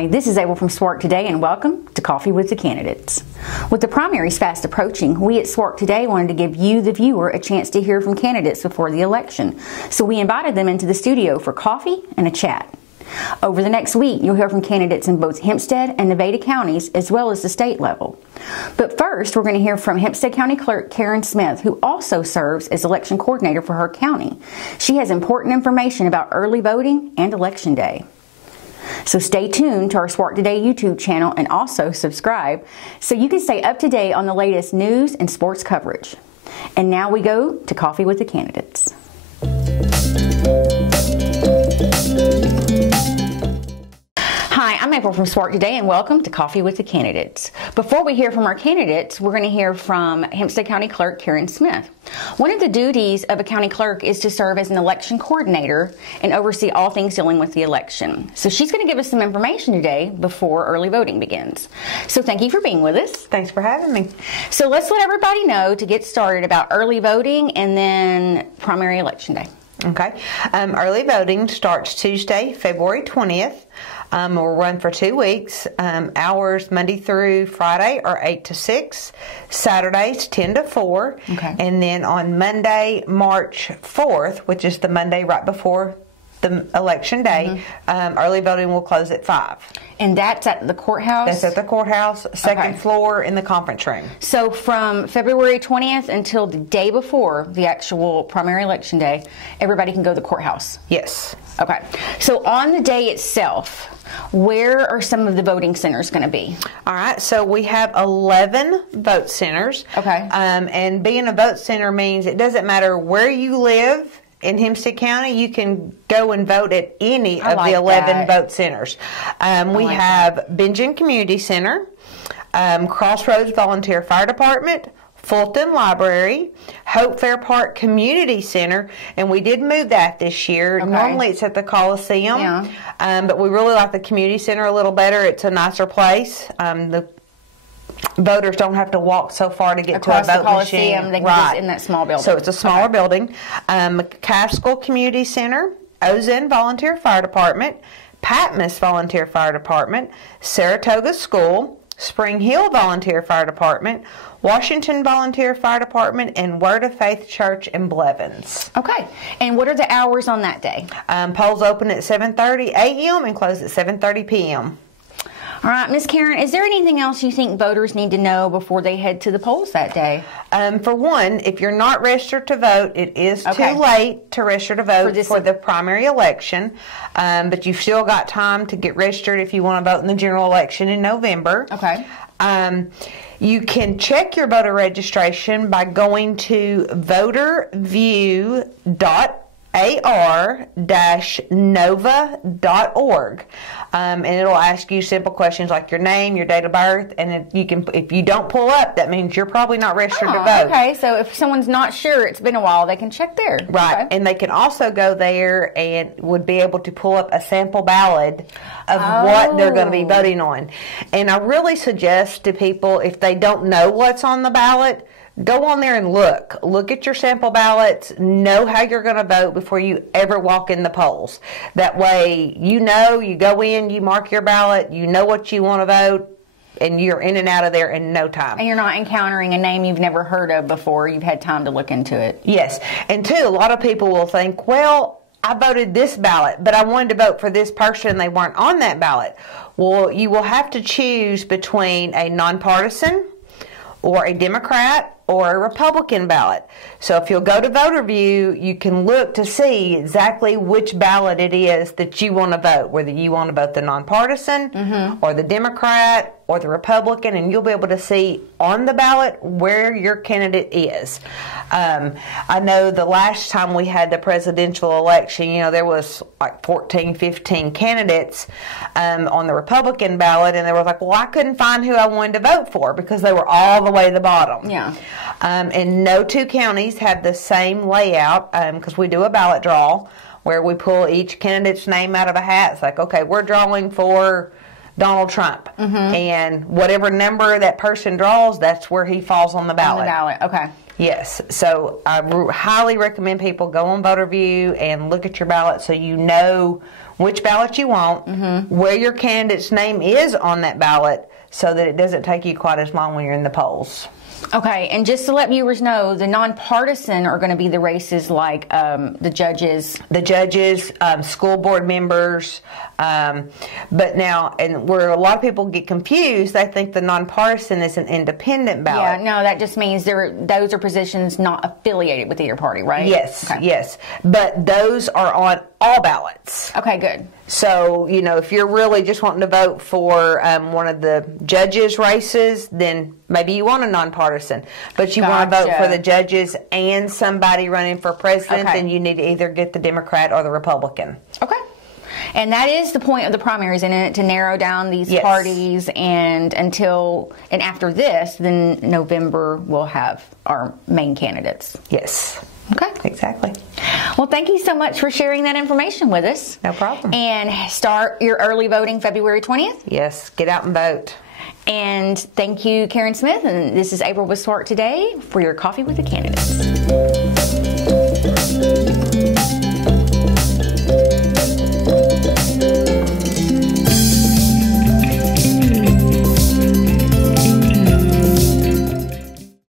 Hi, this is Abel from SWARC Today, and welcome to Coffee with the Candidates. With the primaries fast approaching, we at SWARC Today wanted to give you, the viewer, a chance to hear from candidates before the election. So we invited them into the studio for coffee and a chat. Over the next week, you'll hear from candidates in both Hempstead and Nevada counties, as well as the state level. But first, we're going to hear from Hempstead County Clerk Karen Smith, who also serves as election coordinator for her county. She has important information about early voting and Election Day. So stay tuned to our SWARC Today YouTube channel and also subscribe so you can stay up to date on the latest news and sports coverage. And now we go to Coffee with the Candidates. Hi, I'm April from SWARC Today, and welcome to Coffee with the Candidates. Before we hear from our candidates, we're going to hear from Hempstead County Clerk Karen Smith. One of the duties of a county clerk is to serve as an election coordinator and oversee all things dealing with the election. So she's going to give us some information today before early voting begins. So thank you for being with us. Thanks for having me. So let's let everybody know to get started about early voting and then primary election day. Okay. Early voting starts Tuesday, February 20th. We'll run for 2 weeks. Hours Monday through Friday are 8 to 6. Saturdays 10 to 4. Okay. And then on Monday, March 4th, which is the Monday right before the election day, early voting will close at 5. And that's at the courthouse? That's at the courthouse, second floor in the conference room. So from February 20th until the day before the actual primary election day, everybody can go to the courthouse? Yes. Okay. So on the day itself, where are some of the voting centers going to be? All right. So we have 11 vote centers. Okay. And being a vote center means it doesn't matter where you live in Hempstead County, you can go and vote at any of the 11 vote centers. We have Benjamin Community Center, Crossroads Volunteer Fire Department, Fulton Library, Hope Fair Park Community Center, and we did move that this year. Okay. Normally it's at the Coliseum, but we really like the Community Center a little better. It's a nicer place. The voters don't have to walk so far to get across to a vote the Coliseum. machine. They can just in that small building. So it's a smaller building. McCaskill Community Center, Ozen Volunteer Fire Department, Patmos Volunteer Fire Department, Saratoga School, Spring Hill Volunteer Fire Department, Washington Volunteer Fire Department, and Word of Faith Church in Blevins. Okay. And what are the hours on that day? Polls open at 7:30 a.m. and close at 7:30 p.m. All right, Ms. Karen, is there anything else you think voters need to know before they head to the polls that day? For one, if you're not registered to vote, it is too late to register to vote for the primary election, but you've still got time to get registered if you want to vote in the general election in November. Okay. You can check your voter registration by going to voterview.ar-nova.org. And it'll ask you simple questions like your name, your date of birth, and if you don't pull up, that means you're probably not registered to vote. Okay, so if someone's not sure, it's been a while, they can check there. Right, okay. And they can also go there and would be able to pull up a sample ballot of what they're going to be voting on. And I really suggest to people, if they don't know what's on the ballot, go on there and look. Look at your sample ballots. Know how you're going to vote before you ever walk in the polls. That way, you go in, you mark your ballot, you know what you want to vote, and you're in and out of there in no time. And you're not encountering a name you've never heard of before. You've had time to look into it. Yes. And two, a lot of people will think, well, I voted this ballot, but I wanted to vote for this person. They weren't on that ballot. Well, you will have to choose between a nonpartisan or a Democrat or a Republican ballot. So if you'll go to VoterView, you can look to see exactly which ballot it is that you want to vote, whether you want to vote the nonpartisan or the Democrat or the Republican, and you'll be able to see on the ballot where your candidate is. I know the last time we had the presidential election, there was like 14, 15 candidates on the Republican ballot, and they were like, well, I couldn't find who I wanted to vote for because they were all the way to the bottom. Yeah. And no two counties have the same layout because we do a ballot draw where we pull each candidate's name out of a hat. It's like, okay, we're drawing for Donald Trump. And whatever number that person draws, that's where he falls on the ballot. On the ballot, okay. Yes. So I highly recommend people go on VoterView and look at your ballot so you know which ballot you want, where your candidate's name is on that ballot, so that it doesn't take you quite as long when you're in the polls. Okay, and just to let viewers know, the nonpartisan are going to be the races like the judges. The judges, school board members, but now, and where a lot of people get confused, they think the nonpartisan is an independent ballot. Yeah, no, that just means those are positions not affiliated with either party, right? Yes, okay. yes. But those are on all ballots. Okay, good. So, you know, if you're really just wanting to vote for one of the judges' races, then maybe you want a nonpartisan. But you want to vote for the judges and somebody running for president, then you need to either get the Democrat or the Republican. Okay. And that is the point of the primaries, isn't it? To narrow down these parties, and after this, then November we'll have our main candidates. Yes. Okay. Exactly. Well, thank you so much for sharing that information with us. No problem. And start your early voting February 20th. Yes. Get out and vote. And thank you, Karen Smith. And this is April with Swark Today for your Coffee with the Candidates.